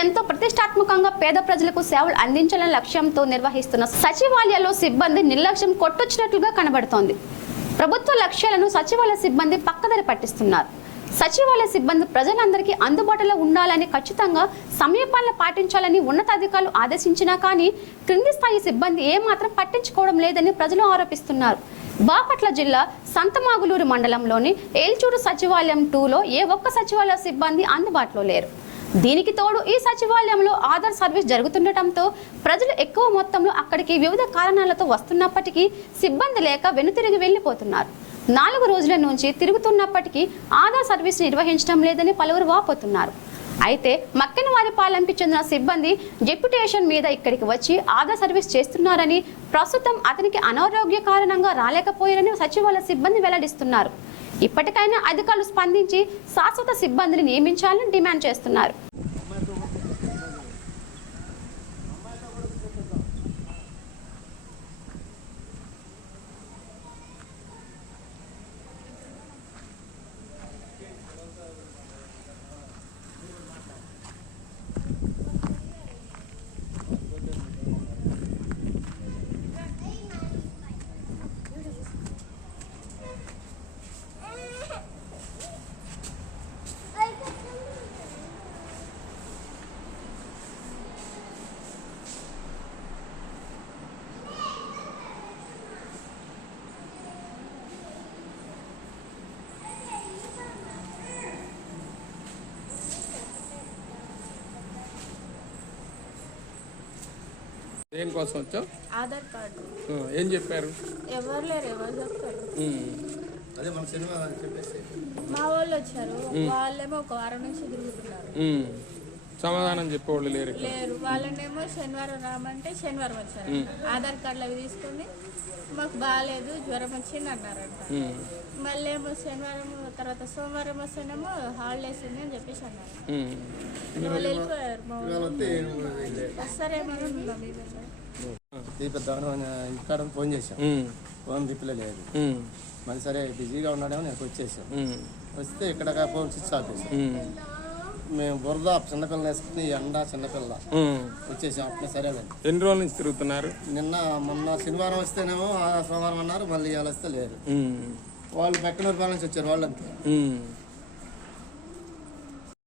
ఎంతో ప్రతిష్టాత్మకంగా పేద ప్రజలకు సేవలు అందించాలనే లక్ష్యంతో నిర్వహిస్తున్న సచివాలయాల్లో సిబ్బంది నిర్లక్ష్యం కొట్టొచ్చినట్లుగా కనబడుతోంది. ప్రభుత్వ లక్ష్యాలను సచివాలయ సిబ్బంది పక్కదరి పట్టిస్తున్నారు. సచివాలయ సిబ్బంది ప్రజలందరికీ అందుబాటులో ఉండాలని ఖచ్చితంగా సమయపాలన పాటించాలని ఉన్నతాధికారులు ఆదేశించినా కానీ క్రింది స్థాయి సిబ్బంది ఏమాత్రం పట్టించుకోవడం లేదని ప్రజలు ఆరోపిస్తున్నారు. బాపట్ల జిల్లా సంతమాగులూరు మండలంలోని ఏల్చూరు సచివాలయం టూలో ఏ ఒక్క సచివాలయ సిబ్బంది అందుబాటులో లేరు. దీనికి తోడు ఈ సచివాలయంలో ఆధార్ సర్వీస్ జరుగుతుండటంతో ప్రజలు ఎక్కువ మొత్తంలో అక్కడికి వివిధ కారణాలతో వస్తున్నప్పటికీ సిబ్బంది లేక వెనుతిరిగి వెళ్ళిపోతున్నారు. నాలుగు రోజుల నుంచి తిరుగుతున్నప్పటికీ ఆధార్ సర్వీస్ నిర్వహించడం లేదని పలువురు వాపోతున్నారు. అయితే మక్కెనవారిపాలెంకి చెందిన సిబ్బంది డెప్యుటేషన్ మీద ఇక్కడికి వచ్చి ఆధార్ సర్వీస్ చేస్తున్నారని ప్రస్తుతం అతనికి అనారోగ్య కారణంగా రాలేకపోయారని సచివాలయ సిబ్బంది వెల్లడిస్తున్నారు. ఇప్పటికైనా అధికారులు స్పందించి శాశ్వత సిబ్బందిని నియమించాలని డిమాండ్ చేస్తున్నారు. దేనికోసం వచ్చావు? ఆధార్ కార్డు. ఏం చెప్పారు? ఎవరు లేరు ఎవరు చెప్తారు అదే మన సినిమా అని చెప్పేసి. మా వాళ్ళు వచ్చారు. వాళ్ళేమో ఒక వారం నుంచి తిరుగుతున్నారు. సమాధానం చెప్పేవాళ్ళు లేరు లేరు. వాళ్ళనేమో శనివారం రామంటే శనివారం వచ్చారు. ఆధార్ కార్డులు అవి తీసుకొని మాకు బాగాలేదు జ్వరం వచ్చింది అన్నారంట. మళ్ళీ ఏమో శనివారం తర్వాత సోమవారం వస్తేనేమో హాలిడేస్ ఉంది అని చెప్పేసి అన్నారు. వాళ్ళు వెళ్ళిపోయారు మా. వస్తారేమో ఫోన్ చేశాం. ఫోన్ రిప్లై లేదు. మరి సరే బిజీగా ఉన్నాడేమో నేను వచ్చేసాం. వస్తే ఇక్కడ ఫోన్ స్విచ్ ఆఫ్ చేసాం మేము బురద చిన్నపిల్లలు వేసుకుని ఎండ చిన్నపిల్ల. వచ్చేసాం అట్లా సరేనండి ఎన్ని రోజుల నుంచి తిరుగుతున్నారు? నిన్న మొన్న శనివారం వస్తేనేమో ఆ సోమవారం అన్నారు మళ్ళీ ఇవాళ వస్తే లేరు ఉమ్, వాళ్ళు మెక్కనూరు పాలన నుంచి వచ్చారు వాళ్ళంతా.